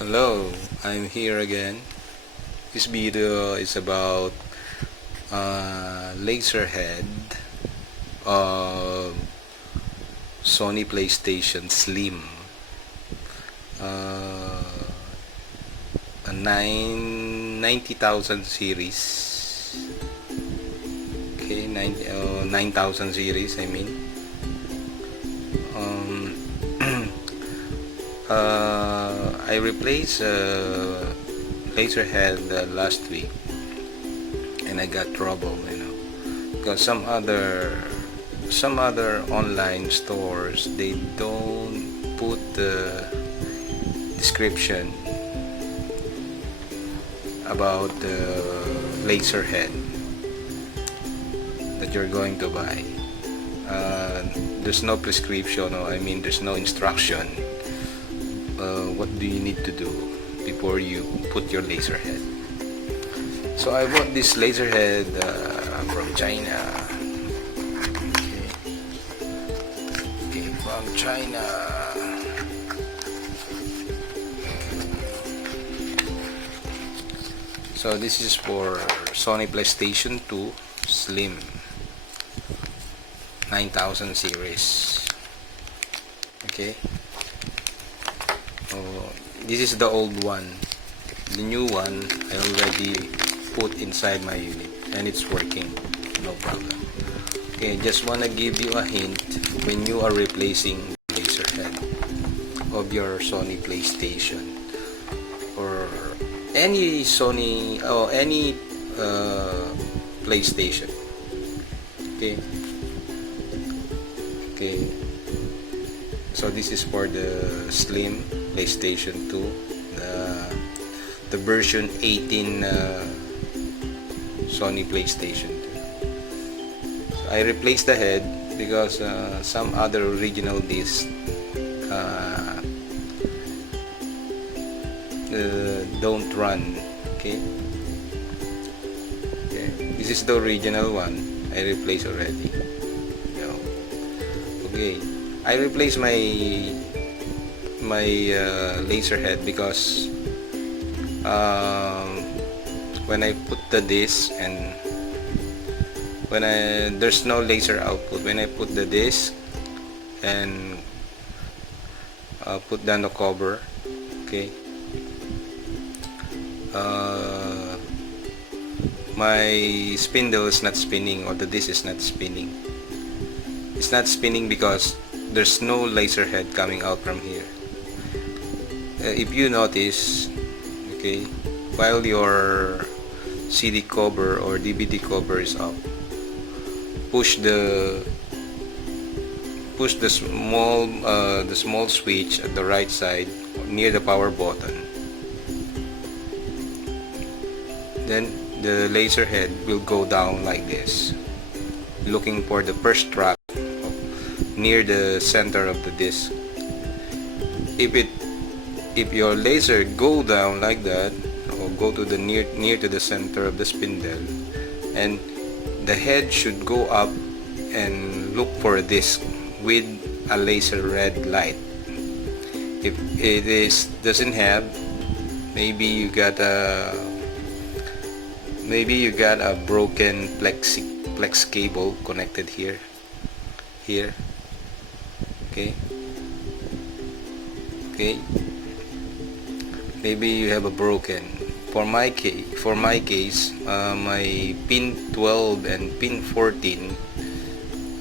Hello, I'm here again. This video is about laser head of Sony PlayStation Slim, uh, a 90,000 series. Okay, 9,000 series, I mean. Um, I replaced laser head last week, and I got trouble, because some other online stores, they don't put the description about the laser head that you're going to buy. There's no prescription, or there's no instruction. What do you need to do before you put your laser head? So I bought this laser head from China. Okay, from China. So this is for Sony PlayStation 2 Slim 9000 series. Okay. This is the old one. The new one I already put inside my unit, and it's working, no problem. Okay, just wanna give you a hint when you are replacing the laser head of your Sony PlayStation or any Sony or any PlayStation. Okay. So this is for the Slim PlayStation 2, the version 18 Sony PlayStation 2. So I replaced the head because some other original discs don't run. Okay, this is the original one. I replaced already. Okay, I replaced my laser head because when I put the disc, and there's no laser output when I put the disc and put down the cover. Okay, my spindle is not spinning, or the disc is not spinning. It's not spinning because there's no laser head coming out from here. If you notice, okay, while your CD cover or DVD cover is up, push the small switch at the right side near the power button. Then the laser head will go down like this, looking for the first track near the center of the disc. If your laser go down like that, or go to the near to the center of the spindle, and the head should go up and look for a disc with a laser red light. If it doesn't have, maybe you got a broken plex cable connected here. Okay, maybe you have a broken. For my case, my pin 12 and pin 14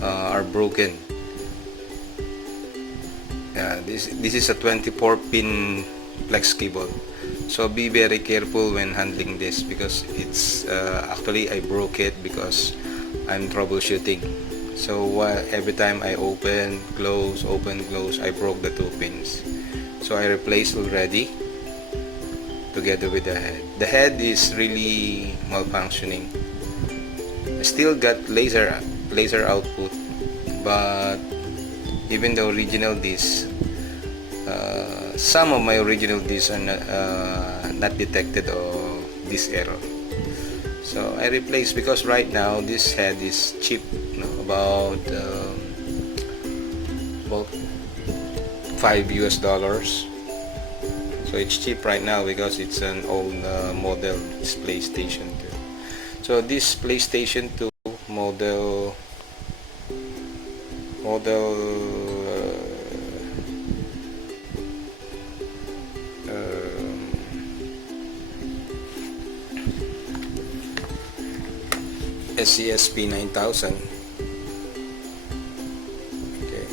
are broken. This is a 24 pin plex cable, so be very careful when handling this, because it's actually I broke it because I'm troubleshooting. So every time I open, close, I broke the 2 pins. So I replaced already together with the head. The head is really malfunctioning. I still got laser output, but even the original disc, some of my original discs are not detected of this error. So I replaced, because right now this head is cheap, about $5. So it's cheap right now because it's an old model. It's PlayStation 2. So this PlayStation 2 model SCSP-900. Okay.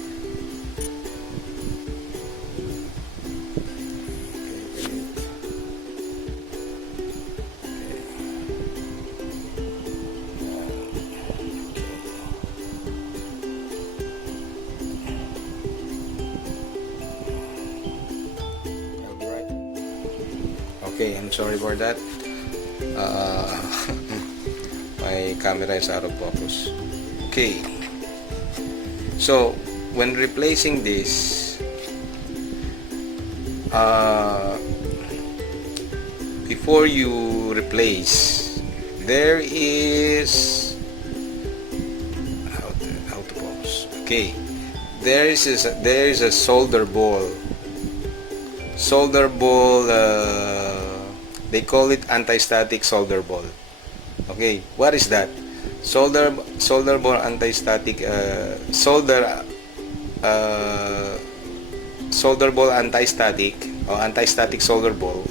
Okay, I'm sorry for that. My camera is out of focus. Okay. So, when replacing this, before you replace, there is how to focus. Okay. There is a solder ball. They call it anti-static solder ball. Okay, what is that? Solder ball anti-static solder ball anti-static or anti-static solder ball.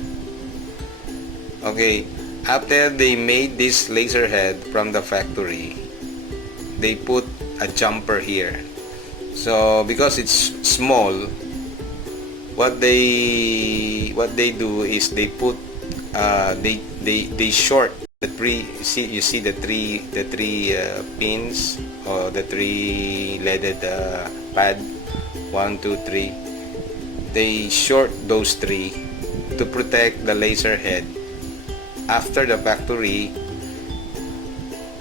Okay, after they made this laser head from the factory, they put a jumper here. So because it's small, what they do is they put they short the three. You see the three pins or the three leaded pad 1, 2, 3. They short those three to protect the laser head after the factory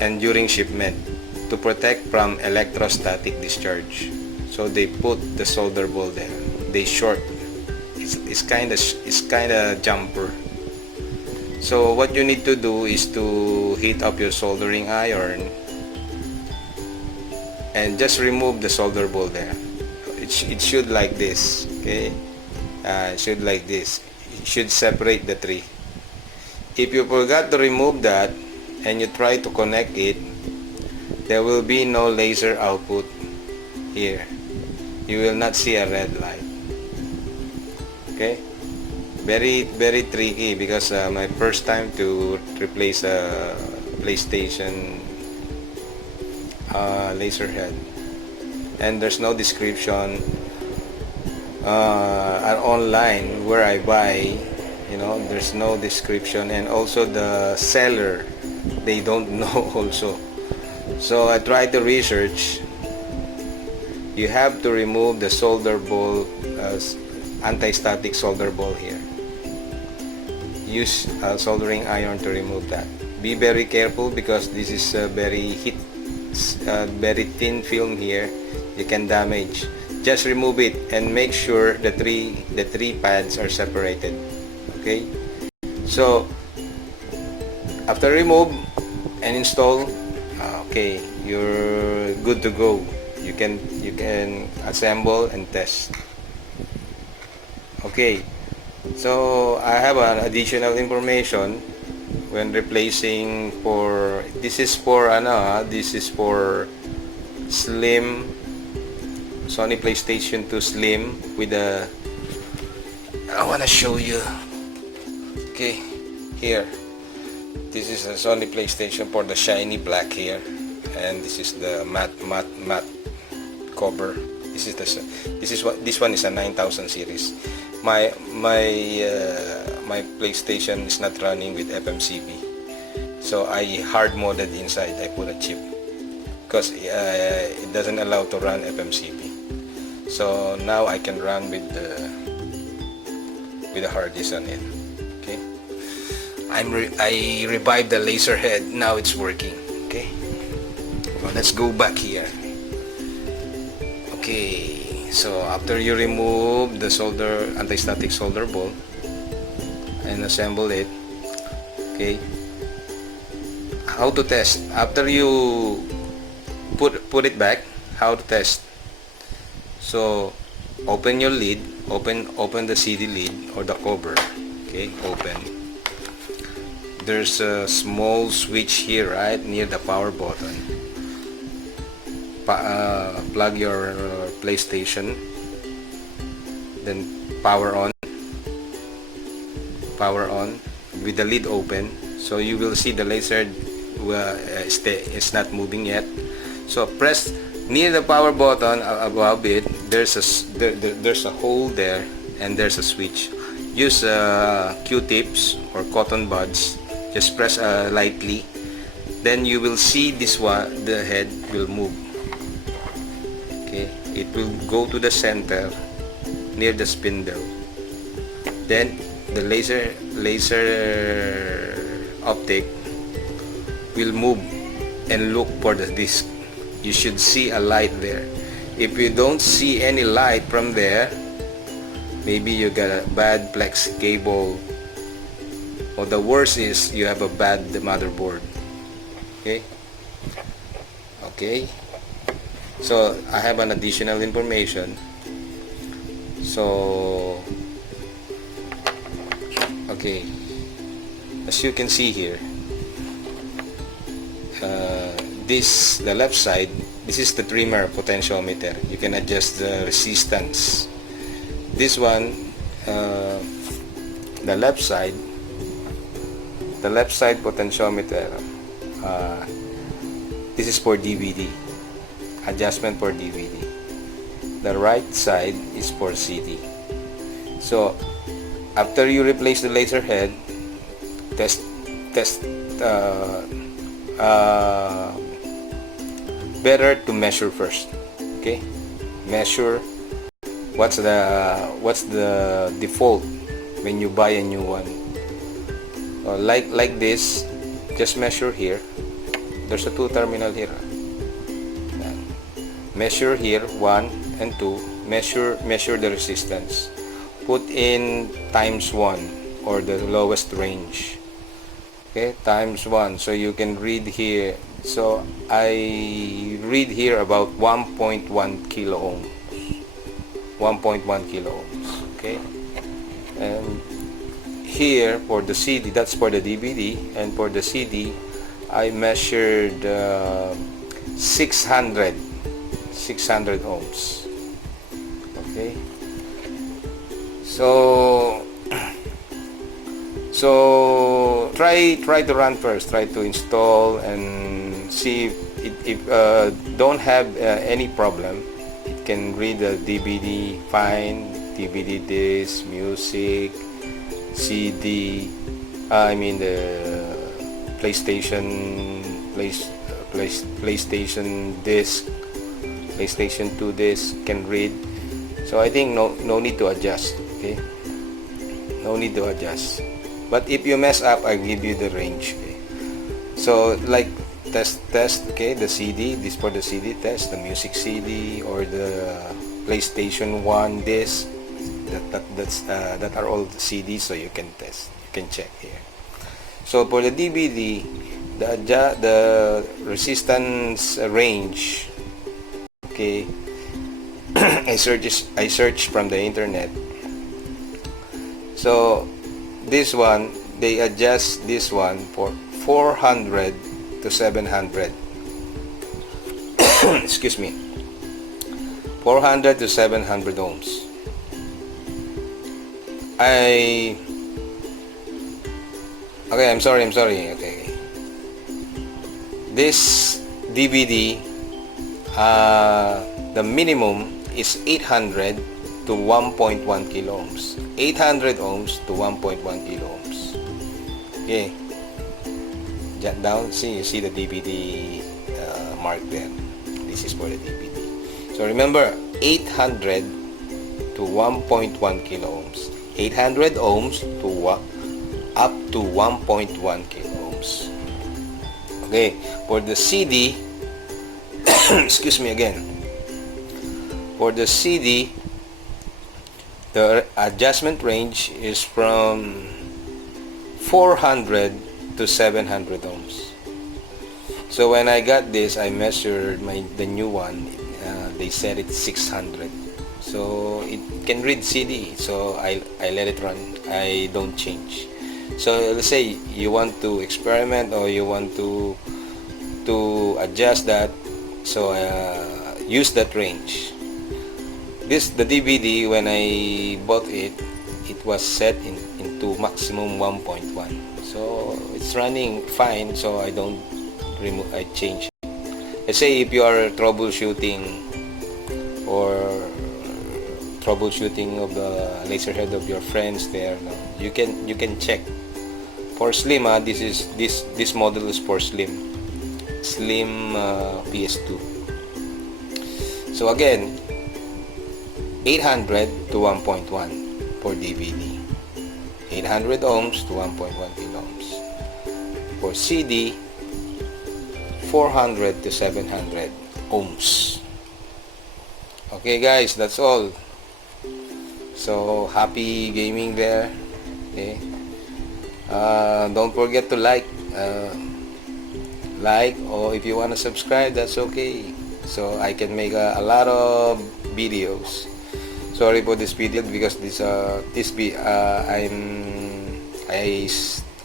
and during shipment, to protect from electrostatic discharge. So they put the solder ball there. They short. It's kind of jumper. So what you need to do is to heat up your soldering iron and just remove the solder ball there. It should like this. Okay, it should like this. It should separate the three. If you forgot to remove that and you try to connect it, there will be no laser output here. You will not see a red light. Okay, very tricky because my first time to replace a PlayStation laser head, and there's no description online where I buy. There's no description, and also the seller, they don't know also. So I tried to research. You have to remove the solder ball, anti-static solder ball here. Use a soldering iron to remove that. Be very careful because this is a very thin film here. You can damage. Just remove it and make sure the three pads are separated. Okay. So after remove and install, okay, you're good to go. You can assemble and test. Okay, so I have an additional information when replacing this is for slim Sony PlayStation 2 Slim with a, I want to show you. Okay, here, this is a Sony PlayStation for the shiny black here, and this is the matte cover. This one is a 9000 series. My PlayStation is not running with FMCP, so I hard moded inside. I put a chip because it doesn't allow to run FMCP. So now I can run with the hard disk on it. Okay, I revived the laser head. Now it's working. Okay, well, let's go back here. Okay, so after you remove the anti-static solder ball and assemble it, okay, how to test after you put it back? How to test? So open your lid, open the CD lid or the cover. Okay, open. There's a small switch here, right near the power button. Plug your PlayStation, then power on with the lid open. So you will see the laser is not moving yet. So press near the power button above it. There's a hole there, and there's a switch. Use Q-tips or cotton buds. Just press lightly. Then you will see this one. The head will move. Okay, it will go to the center near the spindle. Then the laser optic will move and look for the disc. You should see a light there. If you don't see any light from there, maybe you got a bad flex cable, or the worst is you have a bad motherboard. Okay, so I have an additional information. So okay, as you can see here, the left side, this is the trimmer potentiometer. You can adjust the resistance. This one, the left side potentiometer, this is for DVD, adjustment for DVD. The right side is for CD. So after you replace the laser head, test better to measure first. Okay, measure what's the default when you buy a new one. Like this, just measure here. There's a 2 terminal here. Measure here 1 and 2. Measure the resistance. Put in ×1 or the lowest range. Okay, ×1, so you can read here. So I read here about 1.1 kilo ohms. 1.1 kilo ohms. Okay, and here for the CD, that's for the DVD, and for the CD I measured 600 ohms. Okay, so try to run first, try to install and see if don't have any problem. It can read the DVD fine, DVD disc, music, CD, I mean the PlayStation disc, PlayStation 2 disc can read. So I think no need to adjust. Okay, no need to adjust. But if you mess up, I give you the range. Okay? So like test. Okay, the CD, this for the CD test, the music CD or the PlayStation 1 disc. That are all the CDs, so you can test. You can check here. So for the DVD, the resistance range. Okay, I searched from the internet. So this one, they adjust this one for 400 to 700. Excuse me. 400 to 700 ohms. Okay, I'm sorry. Okay. This DVD, the minimum is 800 to 1.1 kilo ohms. 800 ohms to 1.1 kilo ohms. Okay. Jot down. You see the DVD mark there. This is for the DVD. So remember, 800 to 1.1 kilo ohms. 800 ohms to up to 1.1 kilo ohms. Okay, for the CD, excuse me again. For the CD, the adjustment range is from 400 to 700 ohms. So when I got this, I measured the new one. They said it's 600. so it can read CD, so I let it run. I don't change. So let's say you want to experiment or you want to adjust that, so use that range. The DVD, when I bought it, it was set into maximum 1.1, so it's running fine, so I don't remove, I change it. Let's say if you are troubleshooting of the laser head of your friends there, no? you can check for slim. This model is for slim PS2. So again, 800 to 1.1 for DVD, 800 ohms to 1.1 kilo ohms. For CD, 400 to 700 ohms. Okay guys, that's all. So happy gaming there. Okay, don't forget to like, or if you want to subscribe, that's okay, so I can make a lot of videos. Sorry for this video because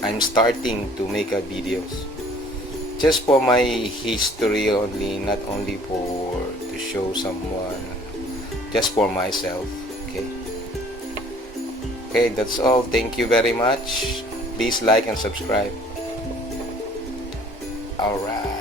I'm starting to make a videos just for my history only, not only for to show someone, just for myself. Okay, that's all. Thank you very much. Please like and subscribe. Alright.